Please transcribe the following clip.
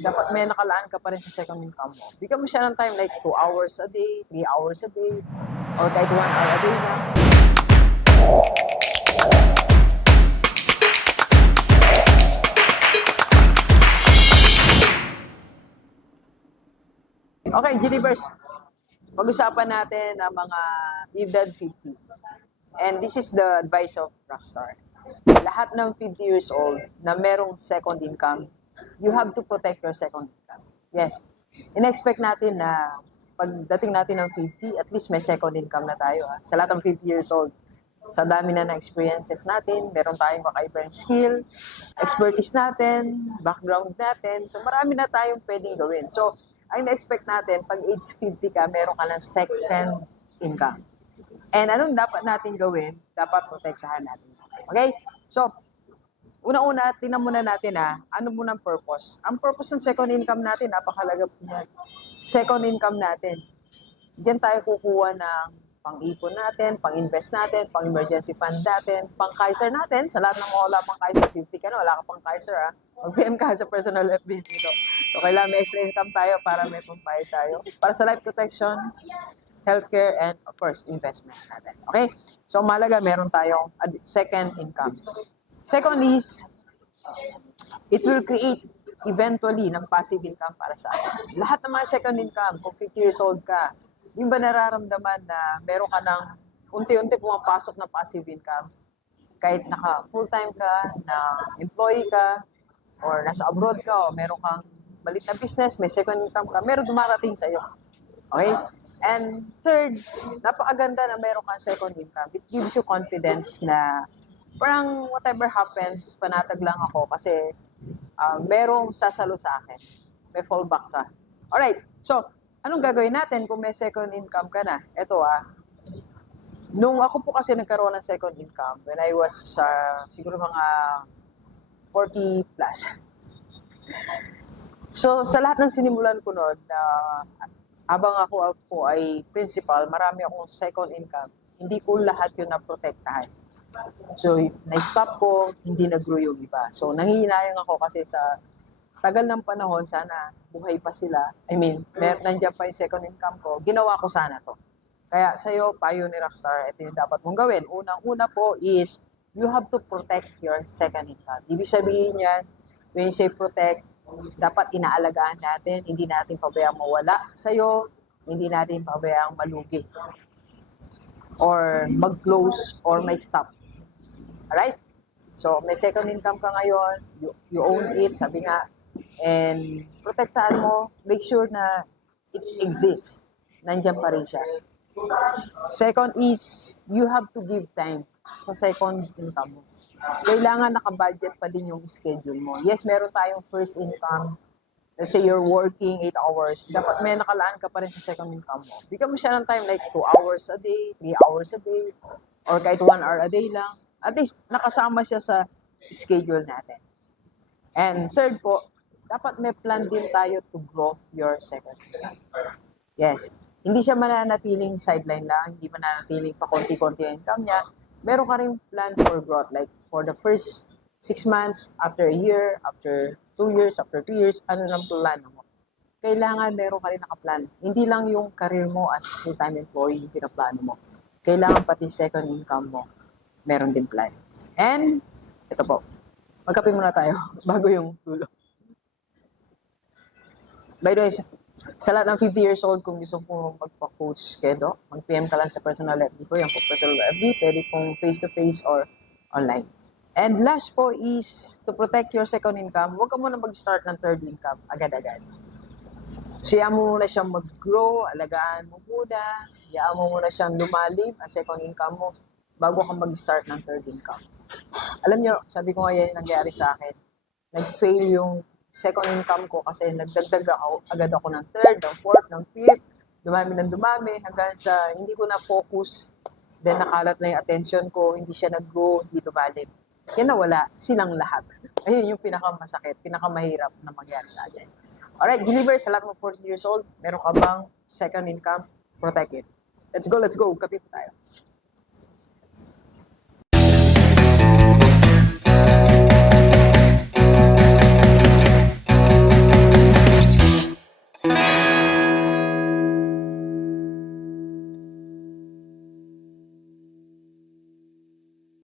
dapat may nakalaan ka pa rin sa second income mo. Bigyan mo siya ng time like 2 hours a day, 3 hours a day, or kahit 1 hour a day lang. Okay, Gilivers. Pag-usapan natin ang mga edad 50. And this is the advice of Rockstar. Lahat ng 50 years old na merong second income, you have to protect your second income. Yes. In-expect natin na pagdating natin ng 50, at least may second income na tayo. Ha? Sa lahat ng 50 years old, sa dami na na experiences natin, meron tayong kakaibang skill, expertise natin, background natin. So marami na tayong pwedeng gawin. So ang na-expect natin, pag age 50 ka, meron ka ng second income. And anong dapat natin gawin? Dapat protektahan natin. Okay? So, una-una, tingnan muna natin ha, ano muna ang purpose. Ang purpose ng second income natin, napakalaga po niyan. Second income natin. Diyan tayo kukuha ng pang-ipon natin, pang-invest natin, pang-emergency fund natin, pang-Kaiser natin. Sa lahat ng wala pang-Kaiser, 50 ka na, wala ka pang-Kaiser ha. Mag-PM ka sa personal FB dito. So, kailangan may extra income tayo para may pampayad tayo. Para sa life protection, healthcare, and of course, investment natin. Okay? So, malaga, meron tayong second income. Second is, it will create eventually ng passive income para sa atin. Lahat ng mga second income, kung 50 years old ka, di ba nararamdaman na meron ka ng unti-unti pumapasok na passive income? Kahit naka full-time ka, na employee ka, or nasa abroad ka, o meron kang balit na business, may second income ka, meron dumarating sa iyo. Okay? And third, napakaganda na meron kang second income. It gives you confidence na parang whatever happens, panatag lang ako kasi uh, merong sasalo sa akin. May fallback ka. Alright, so anong gagawin natin kung may second income ka na? Ito ah, nung ako po kasi nagkaroon ng second income, when I was uh, siguro mga 40 plus. So, sa lahat ng sinimulan ko noon, na habang ako po ay principal, marami akong second income. Hindi ko lahat yun na-protektahan. So, na-stop ko, hindi nag-grow yung iba. So, nangihinayang ako kasi sa tagal ng panahon, sana buhay pa sila. I mean, mer nandiyan pa yung second income ko. Ginawa ko sana to. Kaya sa'yo, payo ni Rockstar, ito yung dapat mong gawin. Unang-una po is, you have to protect your second income. Ibig sabihin yan, when you say protect, dapat inaalagaan natin, hindi natin pabayang mawala sa'yo, hindi natin pabayang malugi or mag-close or may stop. Alright? So, may second income ka ngayon, you, you own it, sabi nga, and protektahan mo, make sure na it exists. Nandyan pa rin siya. Second is, you have to give time sa second income mo. Kailangan nakabudget pa din yung schedule mo. Yes, meron tayong first income. Let's say you're working 8 hours. Dapat may nakalaan ka pa rin sa second income mo. Bigyan mo siya ng time like 2 hours a day, 3 hours a day, or kahit 1 hour a day lang. At least nakasama siya sa schedule natin. And third po, dapat may plan din tayo to grow your second. Yes. Hindi siya mananatiling sideline lang, hindi mananatiling pa konti-konti ang income niya. Meron ka rin plan for growth. Like for the first six months, after a year, after two years, after two years, ano ng plan mo? Kailangan meron ka rin nakaplan. Hindi lang yung career mo as full-time employee yung pinaplano mo. Kailangan pati second income mo, meron din plan. And, ito po, magkape muna tayo bago yung dulo. By the way, sa, lahat ng 50 years old, kung gusto mo magpa-coach kay mag-PM ka lang sa personal FB ko. Yan po, personal FB. Pwede pong face-to-face or online. And last po is, to protect your second income, huwag ka muna mag-start ng third income agad-agad. Siya mo muna siyang mag-grow, alagaan mo muna, hayaan mo muna siyang lumalim ang second income mo bago ka mag-start ng third income. Alam niyo, sabi ko nga yan nangyari sa akin. Nag-fail yung second income ko kasi nagdagdag ako, agad ako ng third, ng fourth, ng fifth, dumami ng dumami hanggang sa hindi ko na-focus. Then nakalat na yung attention ko, hindi siya nag-grow, hindi lumalim. Kaya nawala silang lahat. Ayun yung pinakamasakit, pinakamahirap na mangyari sa atin. Alright, Gilliver, sa lahat ng 40 years old, meron ka bang second income? Protect it. Let's go, let's go. Kapi po tayo.